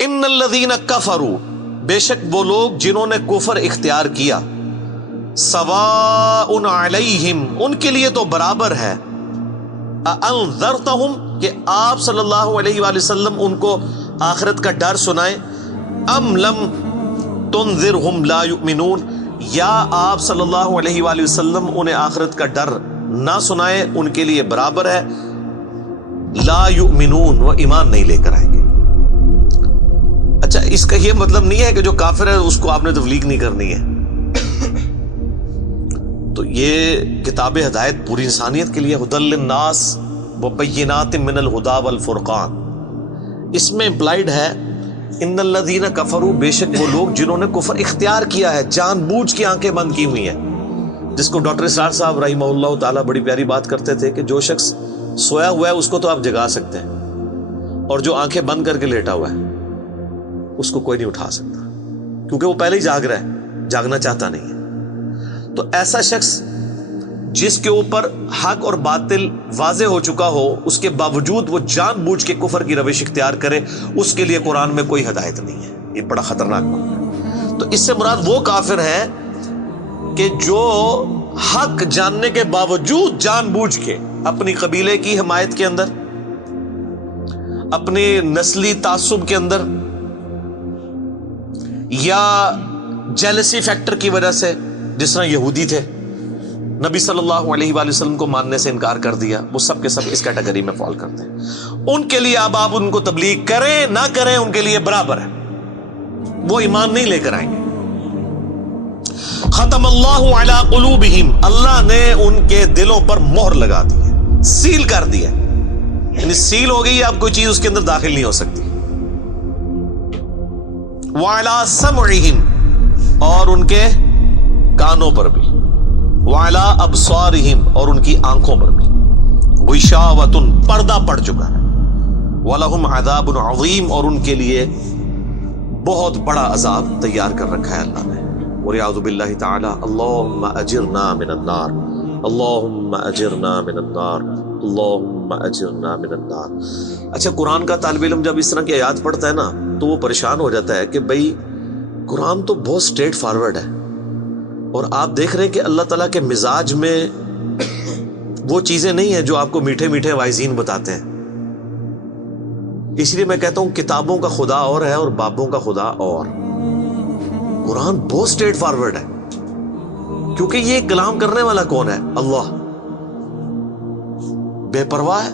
ان الذین کفروا، بے شک وہ لوگ جنہوں نے کفر اختیار کیا، سواء علیہم، ان کے لیے تو برابر ہے، انذرتہم، کہ آپ صلی اللہ علیہ وآلہ وسلم ان کو آخرت کا ڈر سنائیں، ام لم تنذرہم لا یؤمنون، یا آپ صلی اللہ علیہ وآلہ وسلم انہیں آخرت کا ڈر نہ سنائیں، ان کے لیے برابر ہے، لا یؤمنون، وہ ایمان نہیں لے کر آئیں گے۔ اچھا، اس کا یہ مطلب نہیں ہے کہ جو کافر ہے اس کو آپ نے تبلیغ نہیں کرنی ہے۔ تو یہ کتاب ہدایت پوری انسانیت کے لیے، ھدی للناس وبینات من الہدی والفرقان، اس میں امپلائیڈ ہے ان الذین کفروا، بے شک وہ لوگ جنہوں نے کفر اختیار کیا ہے، جان بوجھ کے آنکھیں بند کی ہوئی ہیں، جس کو ڈاکٹر اسرار صاحب رحمہ اللہ تعالیٰ بڑی پیاری بات کرتے تھے کہ جو شخص سویا ہوا ہے اس کو تو آپ جگا سکتے ہیں، اور جو آنکھیں بند کر کے لیٹا ہوا ہے اس کو کوئی نہیں اٹھا سکتا، کیونکہ وہ پہلے ہی جاگ رہا ہے، جاگنا چاہتا نہیں ہے۔ تو ایسا شخص جس کے اوپر حق اور باطل واضح ہو چکا ہو، اس کے باوجود وہ جان بوجھ کے کفر کی روش اختیار کرے، اس کے لیے قرآن میں کوئی ہدایت نہیں ہے۔ یہ بڑا خطرناک بات ہے۔ تو اس سے مراد وہ کافر ہے کہ جو حق جاننے کے باوجود جان بوجھ کے اپنی قبیلے کی حمایت کے اندر، اپنی نسلی تعصب کے اندر، یا جیلسی فیکٹر کی وجہ سے، جس طرح یہودی تھے، نبی صلی اللہ علیہ وآلہ وسلم کو ماننے سے انکار کر دیا، وہ سب کے سب اس کیٹیگری میں فال کرتے ہیں۔ ان کے لیے اب آپ ان کو تبلیغ کریں نہ کریں، ان کے لیے برابر ہے، وہ ایمان نہیں لے کر آئیں گے۔ ختم اللہ علی قلوبہم، اللہ نے ان کے دلوں پر مہر لگا دی ہے، سیل کر دیا، یعنی سیل ہو گئی ہے، اب کوئی چیز اس کے اندر داخل نہیں ہو سکتی۔ وعلی سمعہم، اور ان کے کانوں پر بھی، وعلی ابصارہم، اور ان کی آنکھوں پر بھی، غشاوۃ، پردہ پڑ چکا ہے، ولہم عذاب عظیم، اور ان کے لیے بہت بڑا عذاب تیار کر رکھا ہے اللہ نے۔ وَلِعَوْذُ بِاللَّهِ تَعَالَى اللہم اجرنا من النار، اللہم اجرنا من النار، اللہم اجرنا من النار۔ اچھا، قرآن کا طالب علم جب اس طرح کی آیات پڑھتا ہے نا تو وہ پریشان ہو جاتا ہے کہ بھئی قرآن تو بہت سٹریٹ فارورڈ ہے، اور آپ دیکھ رہے ہیں کہ اللہ تعالیٰ کے مزاج میں وہ چیزیں نہیں ہیں جو آپ کو میٹھے میٹھے وائزین بتاتے ہیں۔ اس لیے میں کہتا ہوں کتابوں کا خدا اور ہے اور بابوں کا خدا اور۔ قرآن بہت سٹریٹ فارورڈ ہے، کیونکہ یہ کلام کرنے والا کون ہے؟ اللہ، بے پرواہ ہے،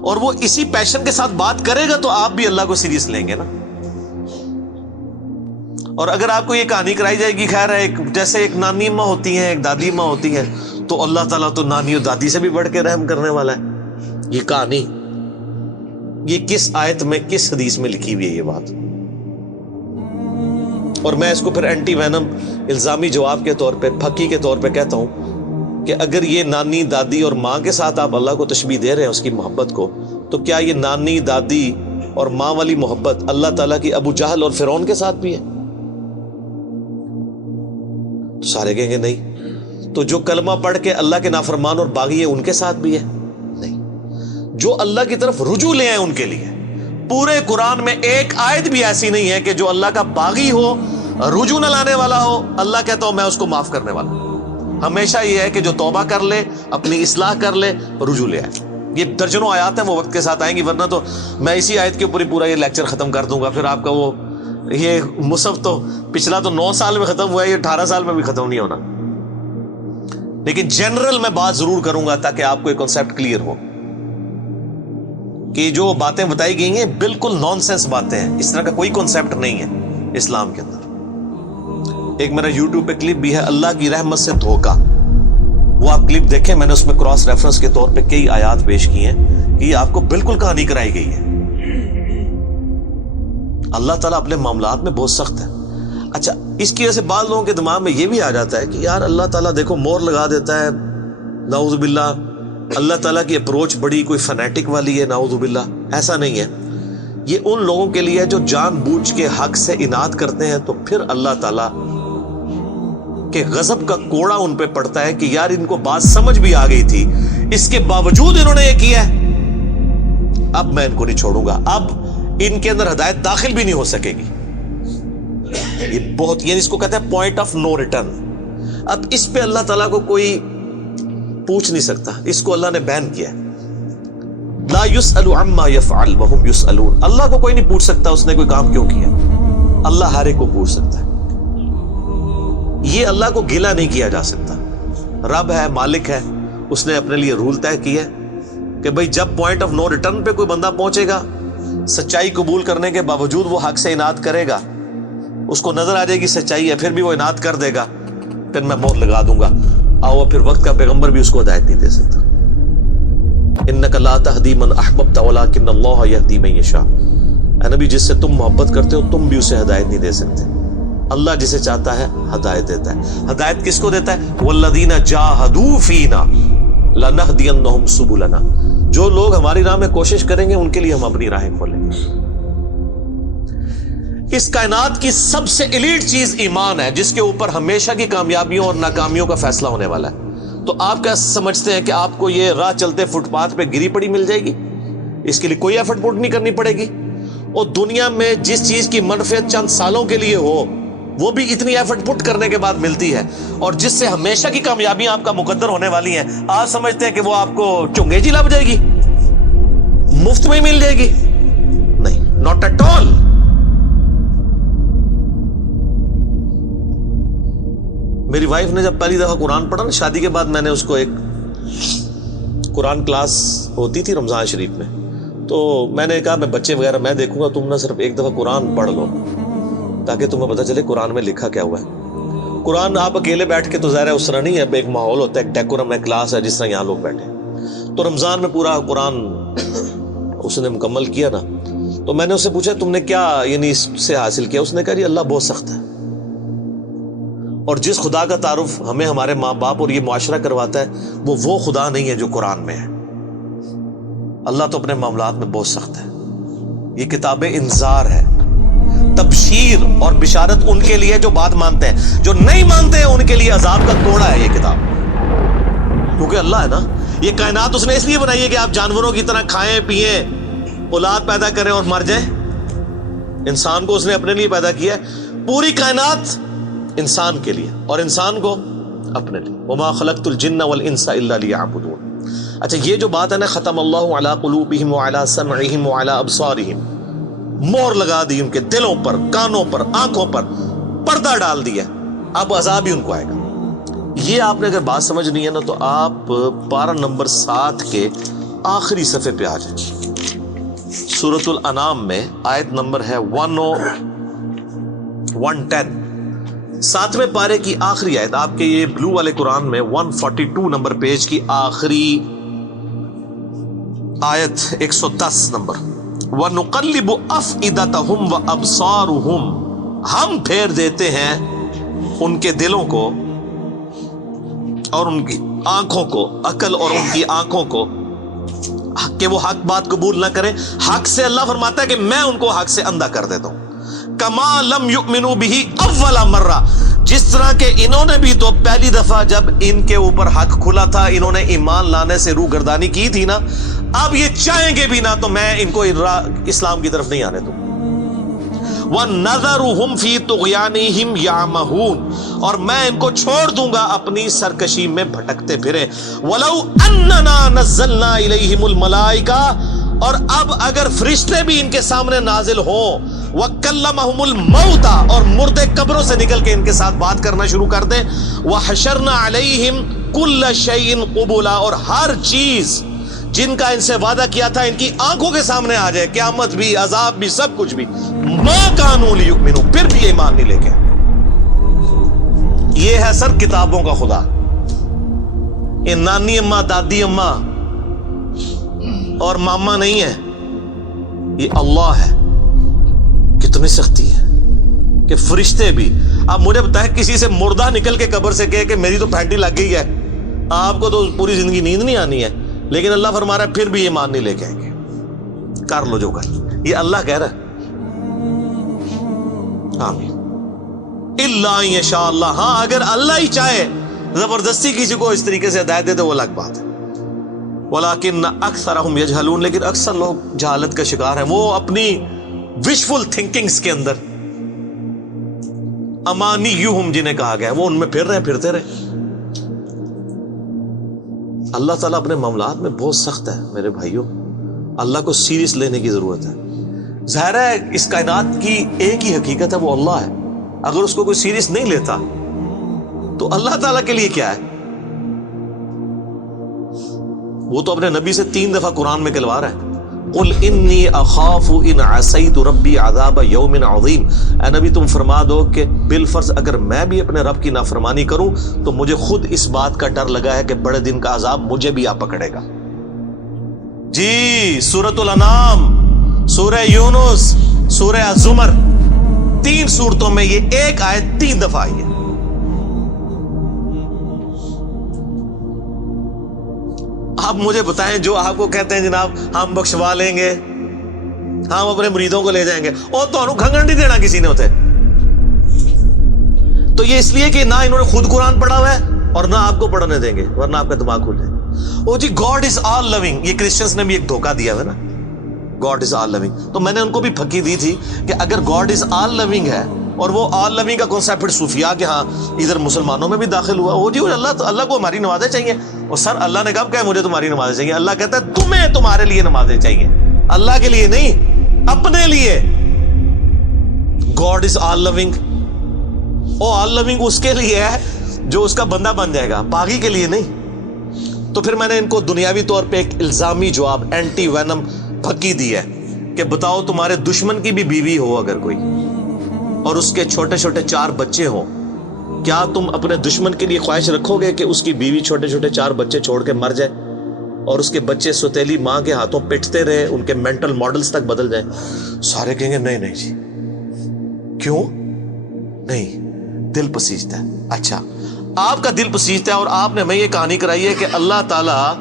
اور وہ اسی پیشن کے ساتھ بات کرے گا تو آپ بھی اللہ کو سیریس لیں گے نا۔ اور اگر آپ کو یہ کہانی کرائی جائے گی، خیر ہے، جیسے ایک نانی ماں ہوتی ہیں، ایک دادی ماں ہوتی ہیں، تو اللہ تعالیٰ تو نانی اور دادی سے بھی بڑھ کے رحم کرنے والا ہے۔ یہ کہانی، یہ کس آیت میں، کس حدیث میں لکھی ہوئی ہے یہ بات؟ اور میں اس کو پھر اینٹی وینم الزامی جواب کے طور پہ، پھکی کے طور پہ کہتا ہوں کہ اگر یہ نانی دادی اور ماں کے ساتھ آپ اللہ کو تشبیہ دے رہے ہیں اس کی محبت کو، تو کیا یہ نانی دادی اور ماں والی محبت اللہ تعالیٰ کی ابو جہل اور فرعون کے ساتھ بھی ہے؟ تو سارے کہیں گے نہیں۔ تو جو کلمہ پڑھ کے اللہ کے نافرمان اور باغی ہے ان کے ساتھ بھی ہے؟ نہیں۔ جو اللہ کی طرف رجوع لے آئے ان کے لیے۔ پورے قرآن میں ایک آیت بھی ایسی نہیں ہے کہ جو اللہ کا باغی ہو، رجوع نہ لانے والا ہو، اللہ کہتا ہوں میں اس کو معاف کرنے والا ہوں۔ ہمیشہ یہ ہے کہ جو توبہ کر لے، اپنی اصلاح کر لے، رجوع لے آئے۔ یہ درجنوں آیات ہیں، وہ وقت کے ساتھ آئیں گی، ورنہ تو میں اسی آیت کے اوپر ہی پورا یہ لیکچر ختم کر دوں گا، پھر آپ کا وہ یہ مصحف تو پچھلا تو 9 سال میں ختم ہوا ہے، یہ 18 سال میں بھی ختم نہیں ہونا۔ لیکن جنرل میں بات ضرور کروں گا تاکہ آپ کو ایک کنسیپٹ کلیئر ہو کہ جو باتیں بتائی گئی ہیں بالکل نان سینس باتیں ہیں، اس طرح کا کوئی کنسیپٹ نہیں ہے اسلام کے اندر۔ ایک میرا یوٹیوب پہ کلپ بھی ہے، اللہ کی رحمت سے دھوکا، وہ آپ کلپ دیکھیں، میں نے اس میں کراس ریفرنس کے طور پہ کئی آیات پیش کی ہیں کہ یہ آپ کو بالکل کہانی کرائی گئی ہے۔ اللہ تعالیٰ اپنے معاملات میں بہت سخت ہے۔ اچھا، اس کی وجہ سے بعض لوگوں کے دماغ میں یہ بھی آ جاتا ہے کہ یار اللہ تعالیٰ دیکھو مور لگا دیتا ہے، نعوذ باللہ، اللہ تعالیٰ کی اپروچ بڑی کوئی فنیٹک والی ہے، نعوذ باللہ۔ ایسا نہیں ہے، یہ ان لوگوں کے لیے جو جان بوجھ کے حق سے اناد کرتے ہیں، تو پھر اللہ تعالیٰ کے غضب کا کوڑا ان پہ پڑتا ہے کہ یار ان کو بات سمجھ بھی آ گئی تھی، اس کے باوجود انہوں نے یہ کیا ہے، اب میں ان کو نہیں چھوڑوں گا۔ اب ان کے اندر ہدایت داخل بھی نہیں ہو سکے گی. یہ بہت، یعنی اس کو کہتے ہیں پوائنٹ آف نو ریٹرن. اب اس پہ اللہ تعالیٰ کو کوئی پوچھ نہیں سکتا، اس کو اللہ نے بین کیا ہے. لا يسأل عما يفعل وهم يسألون. اللہ کو کوئی نہیں پوچھ سکتا اس نے کوئی کام کیوں کیا. اللہ ہر ایک کو پوچھ سکتا ہے. یہ اللہ کو گلہ نہیں کیا جا سکتا. رب ہے، مالک ہے، اس نے اپنے لیے رول طے کیا کہ بھئی جب پوائنٹ آف نو ریٹرن پہ کوئی بندہ پہنچے گا، سچائی قبول کرنے کے باوجود وہ حق سے اناد کرے گا، اس کو نظر آ جائے گی سچائی ہے، پھر بھی وہ اناد کر دے گا، پھر میں موت لگا دوں گا. آؤ پھر وقت کا پیغمبر بھی اس کو ہدایت نہیں دے سکتا. انک لا تہدی من احببت ولکن اللہ یہدی من یشاء. اے نبی، جس سے تم محبت کرتے ہو تم بھی اسے ہدایت نہیں دے سکتے. اللہ جسے چاہتا ہے ہدایت دیتا ہے. ہدایت کس کو دیتا ہے؟ والذین جاہدوا فینا لنہدینہم سبلنا. جو لوگ ہماری راہ میں کوشش کریں گے ان کے لیے ہم اپنی راہیں کھولیں گے. اس کائنات کی سب سے ایلیٹ چیز ایمان ہے، جس کے اوپر ہمیشہ کی کامیابیوں اور ناکامیوں کا فیصلہ ہونے والا ہے. تو آپ کیا سمجھتے ہیں کہ آپ کو یہ راہ چلتے فٹ پاتھ پہ گری پڑی مل جائے گی؟ اس کے لیے کوئی ایفرٹ پٹ نہیں کرنی پڑے گی. اور دنیا میں جس چیز کی منفعت چند سالوں کے لیے ہو وہ بھی اتنی ایفرٹ پٹ کرنے کے بعد ملتی ہے. اور جس سے ہمیشہ کی کامیابیاں آپ کا مقدر ہونے والی ہیں، آپ سمجھتے ہیں کہ وہ آپ کو چنگے جی لگ جائے گی، مفت میں ہی مل جائے گی؟ نہیں، ناٹ ایٹ آل. میری وائف نے جب پہلی دفعہ قرآن پڑھا نا شادی کے بعد، میں نے اس کو ایک قرآن کلاس ہوتی تھی رمضان شریف میں، تو میں نے کہا میں بچے وغیرہ میں دیکھوں گا، تم نہ صرف ایک دفعہ قرآن پڑھ لو تاکہ تمہیں پتہ چلے قرآن میں لکھا کیا ہوا ہے. قرآن آپ اکیلے بیٹھ کے تو ظاہر ہے اس طرح نہیں ہے، ایک ماحول ہوتا ہے، ایک ڈیکورم ہے، کلاس ہے جس طرح یہاں لوگ بیٹھے. تو رمضان میں پورا قرآن اس نے مکمل کیا نا، تو میں نے اس سے پوچھا تم نے کیا یعنی اس سے حاصل کیا؟ اس نے کہا جی اللہ بہت سخت ہے، اور جس خدا کا تعارف ہمیں ہمارے ماں باپ اور یہ معاشرہ کرواتا ہے وہ خدا نہیں ہے جو قرآن میں ہے. اللہ تو اپنے معاملات میں بہت سخت ہے. یہ کتاب انذار ہے، تبشیر اور بشارت ان کے لیے جو بات مانتے ہیں. جو نہیں مانتے ہیں ان کے لیے عذاب کا کوڑا ہے یہ کتاب. کیونکہ اللہ ہے نا، یہ کائنات اس نے اس لیے بنائی ہے کہ آپ جانوروں کی طرح کھائیں پیئیں، اولاد پیدا کریں اور مر جائیں. انسان کو اس نے اپنے لیے پیدا کیا ہے، پوری کائنات انسان کے لیے اور انسان کو اپنے لیے. وما خلقت الجن والانس الا لیعبدون. اچھا یہ جو بات ہے نا، ختم اللہ علی قلوبہم وعلی سمعہم وعلی ابصارہم، مہر لگا دی ان کے دلوں پر، کانوں پر، آنکھوں پر، پردہ ڈال دیا، اب عذاب ہی ان کو آئے گا. یہ آپ نے اگر بات سمجھنی ہے نا تو آپ پارہ نمبر 7 کے آخری صفحے پہ آ جائیں. سورۃ الانعام میں آیت نمبر ہے 110، 7ویں پارے کی آخری آیت. آپ کے یہ بلو والے قرآن میں 142 نمبر پیج کی آخری آیت 110 نمبر. وَنُقَلِّبُ أَفْئِدَتَهُمْ وَأَبْصَارُهُمْ، ہم پھیر دیتے ہیں ان کے دلوں کو اور ان کی آنکھوں کو، عقل اور ان کی آنکھوں کو، کہ وہ حق بات قبول نہ کریں. حق سے اللہ فرماتا ہے کہ میں ان کو حق سے اندھا کر دیتا ہوں. کما لم یؤمنوا به اول مرہ، جس طرح کہ انہوں نے بھی تو پہلی دفعہ جب ان کے اوپر حق کھلا تھا انہوں نے ایمان لانے سے روح گردانی کی تھی نا، اب یہ چاہیں گے بھی نہ تو میں ان کو اسلام کی طرف نہیں آنے دوں. وَنَذَرُهُمْ فِي طُغْيَانِهِمْ يَعْمَهُونَ، اور میں ان کو چھوڑ دوں گا اپنی سرکشی میں بھٹکتے پھرے. وَلَوْ أَنَّنَا نَزَّلْنَا إِلَيْهِمُ الْمَلَائِكَةَ، اور اب اگر فرشتے بھی ان کے سامنے نازل ہوں، وَكَلَّمَهُمُ الْمَوْتَى، اور مردے قبروں سے نکل کے ان کے ساتھ بات کرنا شروع کر دیں. وَحَشَرْنَا عَلَيْهِمْ كُلَّ شَيْءٍ قُبُلًا، اور ہر چیز جن کا ان سے وعدہ کیا تھا ان کی آنکھوں کے سامنے آ جائے، قیامت بھی، عذاب بھی، سب کچھ بھی. ما كانوا ليؤمنوا، پھر بھی ایمان نہیں لے کے. یہ ہے سر کتابوں کا خدا. یہ نانی اماں، دادی اماں اور ماما نہیں ہے، یہ اللہ ہے. کتنی سختی ہے کہ فرشتے بھی. اب مجھے بتائیں کسی سے مردہ نکل کے قبر سے کہے کہ میری تو پھینٹی لگ گئی ہے، آپ کو تو پوری زندگی نیند نہیں آنی ہے، لیکن اللہ فرما رہا ہے پھر بھی ایمان نہیں لے کے آئیں گے. کر لو جو کر. یہ اللہ کہہ رہا ہے. آمین. الا ان یشاء اللہ، ہاں اگر اللہ ہی چاہے زبردستی کسی کو اس طریقے سے ہدایت دے تو وہ الگ بات ہے. ولیکن اکثرهم یجہلون، لیکن اکثر لوگ جہالت کا شکار ہیں. وہ اپنی وشفل تھنکنگز کے اندر، امانیہم جنہیں کہا گیا ہے، وہ ان میں پھر رہے ہیں، پھرتے رہے۔ اللہ تعالیٰ اپنے معاملات میں بہت سخت ہے میرے بھائیوں، اللہ کو سیریس لینے کی ضرورت ہے۔ ظاہر ہے اس کائنات کی ایک ہی حقیقت ہے، وہ اللہ ہے، اگر اس کو کوئی سیریس نہیں لیتا تو اللہ تعالیٰ کے لیے کیا ہے؟ وہ تو اپنے نبی سے 3 دفعہ قرآن میں کہلوا رہا ہے، قل انی اخاف ان عصیت ربی عذاب یوم عظیم، اے نبی تم فرما دو کہ بالفرض اگر میں بھی اپنے رب کی نافرمانی کروں تو مجھے خود اس بات کا ڈر لگا ہے کہ بڑے دن کا عذاب مجھے بھی آ پکڑے گا۔ جی سورۃ الانعام، سورہ یونس، سورہ الزمر، 3 سورتوں میں یہ ایک آیت 3 دفعہ آئی ہے۔ آپ مجھے بتائیں جو آپ کو کہتے ہیں جناب ہم بخشوا لیں گے، ہم اپنے مریدوں کو لے جائیں گے، اور تو انہوں کھنگن نہیں دینا کسی نے ہوتے، تو یہ اس لیے کہ نہ انہوں نے خود قرآن پڑھا ہوا ہے اور نہ آپ کو پڑھنے دیں گے، ورنہ آپ کا دماغ کھل جائے۔ او جی گاڈ از آل لونگ، یہ کرسچنز نے بھی ایک دھوکہ دیا ہے نا، گاڈ از آل لونگ، تو میں نے ان کو بھی پھکی دی تھی کہ اگر گاڈ از آل لونگ ہے اور وہ آل لونگ کا کانسیپٹ پھر صوفیاء کے ہاں ادھر مسلمانوں میں بھی داخل ہوا، وہ جی اللہ کو ہماری نمازیں چاہیے، اور سر اللہ نے کب کہا مجھے تمہاری نمازیں چاہیے؟ اللہ کہتا ہے تمہیں تمہارے لیے نمازیں چاہیے، اللہ کے لیے نہیں، اپنے لیے۔ گاڈ از آل لونگ، او آل لونگ اس کے لیے ہے جو اس کا بندہ بن جائے گا، باقی کے لیے نہیں۔ تو پھر میں نے ان کو دنیاوی طور پہ ایک الزامی جواب، اینٹی وینم پھکی دی ہے کہ بتاؤ تمہارے دشمن کی بھی بیوی ہو اگر کوئی اور اس کے چھوٹے چھوٹے 4 بچے ہوں، کیا تم اپنے دشمن کے لیے خواہش رکھو گے کہ اس کی بیوی چھوٹے چھوٹے 4 بچے چھوڑ کے مر جائے اور اس کے بچے سوتیلی ماں کے ہاتھوں پٹتے رہے، ان کے مینٹل ماڈلز تک بدل جائیں؟ سارے کہیں گے نہیں نہیں جی، کیوں نہیں؟ دل پسیجتا ہے۔ اچھا آپ کا دل پسیجتا ہے اور آپ نے ہمیں یہ کہانی کرائی ہے کہ اللہ تعالیٰ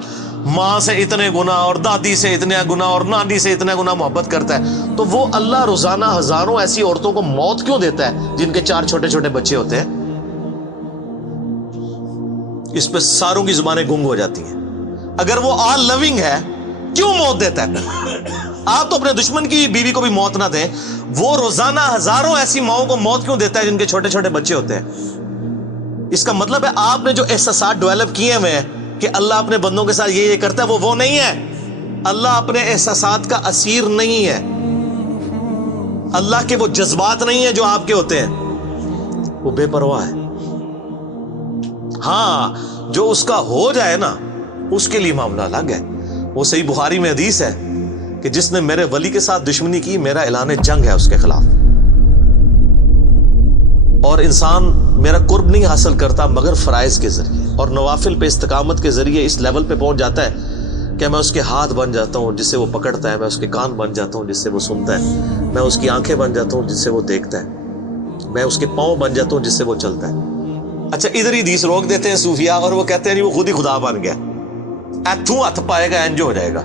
ماں سے اتنے گنا اور دادی سے اتنے گنا اور نانی سے اتنے گنا محبت کرتا ہے، تو وہ اللہ روزانہ ہزاروں ایسی عورتوں کو موت کیوں دیتا ہے جن کے 4 چھوٹے چھوٹے بچے ہوتے ہیں؟ اس پہ ساروں کی زبانیں گنگ ہو جاتی ہیں۔ اگر وہ آل لونگ ہے کیوں موت دیتا ہے؟ آپ تو اپنے دشمن کی بیوی کو بھی موت نہ دیں، وہ روزانہ ہزاروں ایسی ماؤں کو موت کیوں دیتا ہے جن کے چھوٹے چھوٹے بچے ہوتے ہیں؟ اس کا مطلب ہے آپ نے جو احساسات ڈیولپ کیے ہوئے ہیں کہ اللہ اپنے بندوں کے ساتھ یہ کرتا ہے، وہ نہیں ہے۔ اللہ اپنے احساسات کا اسیر نہیں ہے، اللہ کے وہ جذبات نہیں ہیں جو آپ کے ہوتے ہیں، وہ بے پرواہ ہے۔ ہاں جو اس کا ہو جائے نا اس کے لیے معاملہ الگ ہے۔ وہ صحیح بخاری میں حدیث ہے کہ جس نے میرے ولی کے ساتھ دشمنی کی میرا اعلان جنگ ہے اس کے خلاف، اور انسان میرا قرب نہیں حاصل کرتا مگر فرائض کے ذریعے اور نوافل پہ استقامت کے ذریعے اس لیول پہ پہنچ جاتا ہے کہ میں اس کے ہاتھ بن جاتا ہوں جس سے وہ پکڑتا ہے، میں اس کے کان بن جاتا ہوں جس سے وہ سنتا ہے، میں اس کی آنکھیں بن جاتا ہوں جس سے وہ دیکھتا ہے، میں اس کے پاؤں بن جاتا ہوں جس سے وہ چلتا ہے۔ اچھا ادھر ہی حدیث روک دیتے ہیں صوفیاء اور وہ کہتے ہیں وہ خود ہی خدا بن گیا، ایتھوں ہاتھ پائے گا انجو ہو جائے گا۔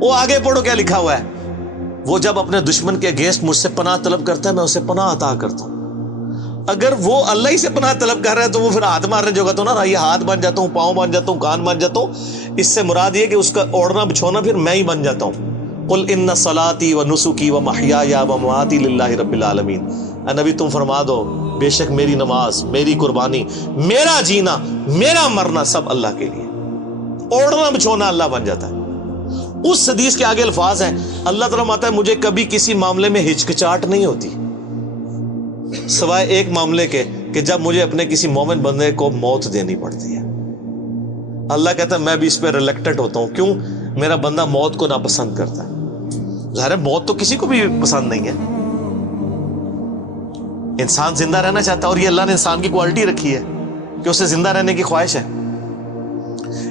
وہ آگے پڑھو کیا لکھا ہوا ہے، وہ جب اپنے دشمن کے اگینسٹ مجھ سے پناہ طلب کرتا ہے میں اسے پناہ عطا کرتا ہوں۔ اگر وہ اللہ ہی سے پناہ طلب کر رہا ہے تو وہ پھر ہاتھ مارنے جو تو نا، یہ ہاتھ بن جاتا ہوں، پاؤں بن جاتا ہوں، کان بن جاتا ہوں، اس سے مراد یہ کہ اس کا اوڑھنا بچھونا پھر میں ہی بن جاتا ہوں۔ قل ان صلاتی و نسکی و محیای و مماتی للہ رب العالمین، اے نبی تم فرما دو بے شک میری نماز، میری قربانی، میرا جینا، میرا مرنا سب اللہ کے لیے۔ اوڑھنا بچھونا اللہ بن جاتا ہے۔ اس حدیث کے آگے الفاظ ہیں، اللہ تعالیٰ ماتا ہے مجھے کبھی کسی معاملے میں ہچکچاہٹ نہیں ہوتی سوائے ایک معاملے کے کہ جب مجھے اپنے کسی مومن بندے کو موت دینی پڑتی ہے۔ اللہ کہتا ہے میں بھی اس پہ ریلیکٹڈ ہوتا ہوں، کیوں؟ میرا بندہ موت کو ناپسند کرتا ہے۔ ظاہر ہے موت تو کسی کو بھی پسند نہیں ہے، انسان زندہ رہنا چاہتا ہے، اور یہ اللہ نے انسان کی کوالٹی رکھی ہے کہ اسے زندہ رہنے کی خواہش ہے۔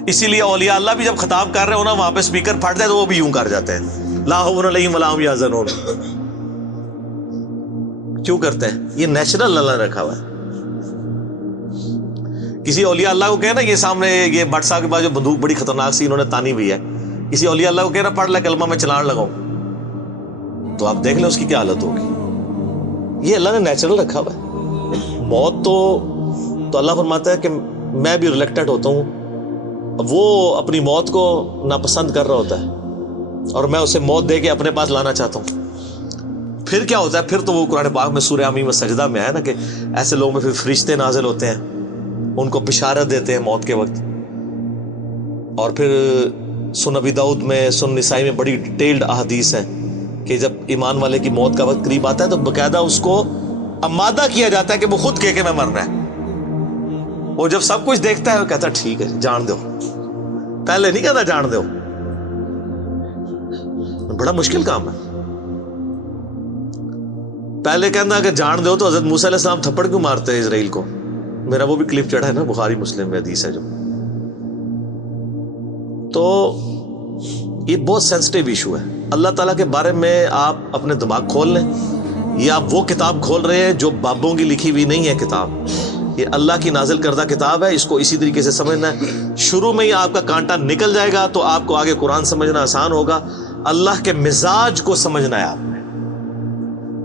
اسی لیے اولیاء اللہ بھی جب خطاب کر رہے ہو نا وہاں پہ اسپیکر پھٹ جائے تو وہ بھی یوں کر جاتے ہیں، لا خوف علیہم ولا هم یحزنون۔ کیوں کرتے ہیں؟ یہ نیچرل اللہ نے رکھا ہوا ہے۔ کسی اولیاء اللہ کو کہنا یہ سامنے یہ بٹ صاحب کے پاس جو بندوق بڑی خطرناک سی انہوں نے تانی ہوئی ہے، کسی اولیاء اللہ کو کہنا پڑھ لے کلمہ میں چلان لگاؤں، تو آپ دیکھ لیں اس کی کیا حالت ہوگی۔ یہ اللہ نے نیچرل رکھا ہوا ہے۔ موت تو اللہ فرماتا ہے کہ میں بھی ریلیکٹڈ ہوتا ہوں، وہ اپنی موت کو ناپسند کر رہا ہوتا ہے اور میں اسے موت دے کے اپنے پاس لانا چاہتا ہوں۔ پھر کیا ہوتا ہے؟ پھر تو وہ قرآن پاک میں سورہ آمین و سجدہ میں ہے نا کہ ایسے لوگوں میں پھر فرشتے نازل ہوتے ہیں، ان کو بشارت دیتے ہیں موت کے وقت. اور پھر سنن ابی داؤد میں، سنن نسائی میں بڑی ڈیٹیلڈ احادیث ہیں کہ جب ایمان والے کی موت کا وقت قریب آتا ہے تو باقاعدہ اس کو آمادہ کیا جاتا ہے کہ وہ خود کہے کہ میں مرنا ہے. وہ جب سب کچھ دیکھتا ہے وہ کہتا ہے ٹھیک ہے جان دو. پہلے نہیں کہتا جان دو. بڑا مشکل کام ہے. پہلے کہنا کہ جان دو تو حضرت موسیٰ علیہ السلام تھپڑ کیوں مارتے ہیں اسرائیل کو؟ میرا وہ بھی کلپ چڑھا ہے نا، بخاری مسلم میں حدیث ہے جو. تو یہ بہت سینسٹیو ایشو ہے. اللہ تعالیٰ کے بارے میں آپ اپنے دماغ کھول لیں. یہ آپ وہ کتاب کھول رہے ہیں جو بابوں کی لکھی ہوئی نہیں ہے کتاب، یہ اللہ کی نازل کردہ کتاب ہے. اس کو اسی طریقے سے سمجھنا ہے. شروع میں ہی آپ کا کانٹا نکل جائے گا تو آپ کو آگے قرآن سمجھنا آسان ہوگا. اللہ کے مزاج کو سمجھنا ہے آپ نے،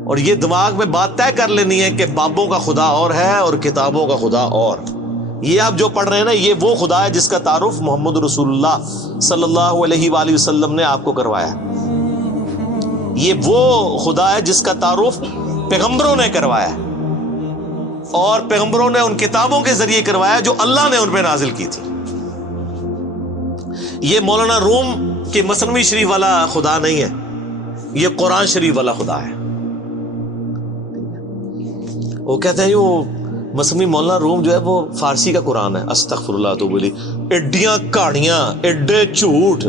اور یہ دماغ میں بات طے کر لینی ہے کہ بابوں کا خدا اور ہے اور کتابوں کا خدا اور. یہ آپ جو پڑھ رہے ہیں نا، یہ وہ خدا ہے جس کا تعارف محمد رسول اللہ صلی اللہ علیہ وآلہ وسلم نے آپ کو کروایا. یہ وہ خدا ہے جس کا تعارف پیغمبروں نے کروایا، اور پیغمبروں نے ان کتابوں کے ذریعے کروایا جو اللہ نے ان پہ نازل کی تھی. یہ مولانا روم کے مثنوی شریف والا خدا نہیں ہے، یہ قرآن شریف والا خدا ہے. وہ کہتے ہیں وہ مثنوی مولانا روم جو ہے وہ فارسی کا قرآن ہے. استغفر اللہ تو بولی ایڈیاں کہانیاں، ایڈے جھوٹ،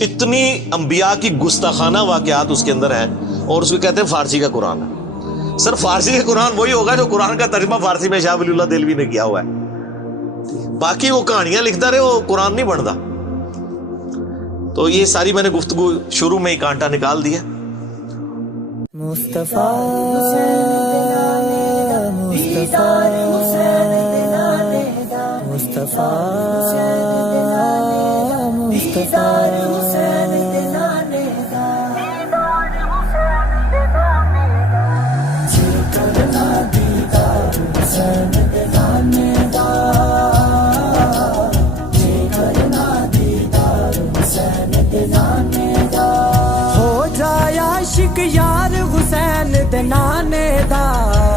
اتنی انبیاء کی گستاخانہ واقعات اس کے اندر ہیں، اور اس کو کہتے ہیں فارسی کا قرآن ہے. سر فارسی کا قرآن وہی ہوگا جو قرآن کا ترجمہ فارسی میں شاہ ولی اللہ دہلوی نے کیا ہوا ہے. باقی وہ کہانیاں لکھتا رہے، وہ قرآن نہیں بنتا. تو یہ ساری میں نے گفتگو شروع میں ہی کانٹا نکال دیا. مصطفیٰ ہو جائے عاشق یار حسین دے نانے دا.